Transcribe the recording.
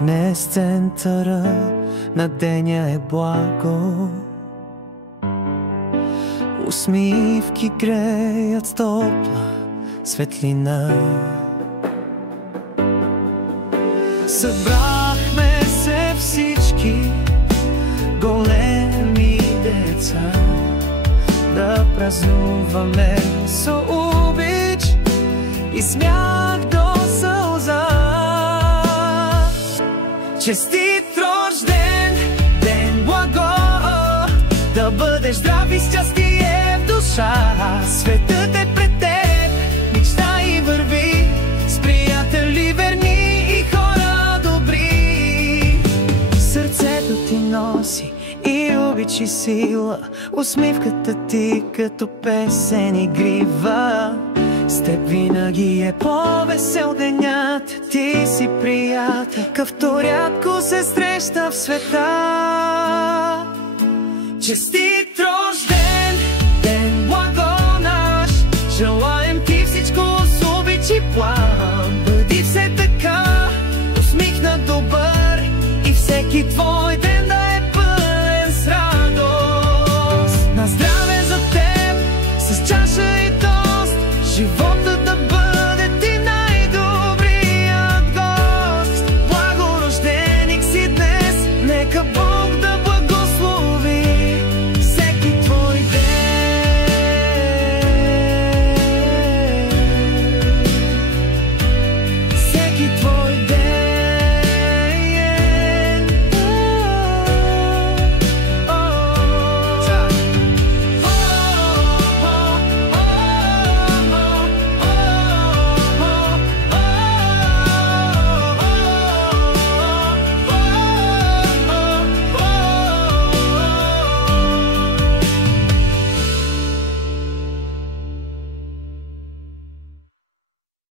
Днес центъра на деня е благо, усмивки греят с топла светлина. Събрахме се всички големи деца да празнуваме с обич и смях до сълза. Честит рожден ден, благо, да бъдеш здрав и щастие в душа. Светът е пред теб, мечтай върви с приятели верни и хора добри. Сърцето ти носи и обич и сила, усмивката ти като песен игрива. С теб винаги е по-весел денят, ти си приятел, къвто рядко се среща в света. Честит рожден ден, благо наш, желаем ти всичко с обич и плам. Бъди все така, усмихнат, добър и всеки твой